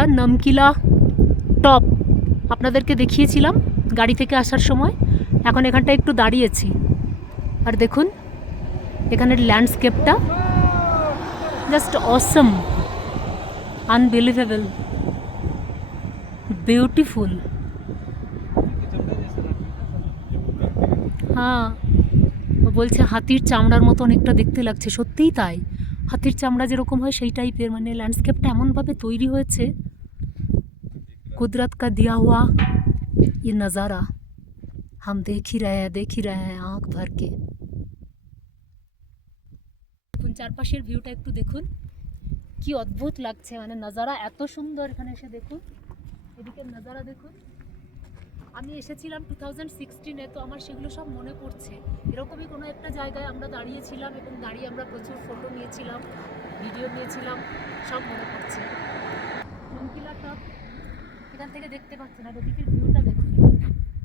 আমরা নমকিলা টপ আপনাদেরকে দেখিয়েছিলাম গাড়ি থেকে আসার সময়। এখন এখানটা একটু দাঁড়িয়েছি, আর দেখুন এখানের ল্যান্ডস্কেপটা জাস্ট অসম, আনবিলিভেবল, বিউটিফুল। হ্যাঁ, ও বলছে হাতির চামড়ার মতো অনেকটা দেখতে লাগছে, সত্যিই তাই। হাতির চামড়া যেরকম হয় সেই টাইপের, মানে ল্যান্ডস্কেপটা এমনভাবে তৈরি হয়েছে, कुदरत का दिया हुआ ये नज़ारा हम देख ही रहे हैं आँख भर के। দেখুন চারপাশের ভিউটা একটু দেখুন, কি অদ্ভুত লাগছে, মানে নজারা এত সুন্দর। এখানে এসে দেখুন, এদিকের নজারা দেখুন। আমি এসেছিলাম 2016-এ, তো আমার সেগুলো সব মনে পড়ছে। এরকমই কোনো একটা জায়গায় আমরা দাঁড়িয়েছিলাম এবং দাঁড়িয়ে আমরা প্রচুর ফটো নিয়েছিলাম, ভিডিও নিয়েছিলাম, সব মনে পড়ছে। নমকিলা টপ এখান থেকে দেখতে পাচ্ছেন, আর ওদিকের ভিউটা দেখুন,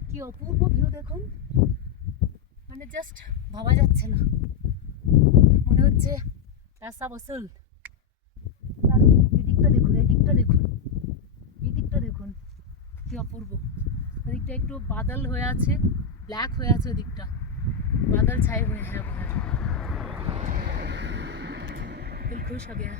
কি অপূর্ব ভিউ দেখুন, মানে জাস্ট ভাবা যাচ্ছে না, মনে হচ্ছে রাস্তা বসুল। এদিকটা দেখুন, এদিকটা দেখুন, এদিকটা দেখুন, কি অপূর্ব। ওদিকটা একটু বাদল হয়ে আছে, ব্ল্যাক হয়ে আছে, ওদিকটা বাদল ছায়ে हुए हैं। दिल खुश हो गया।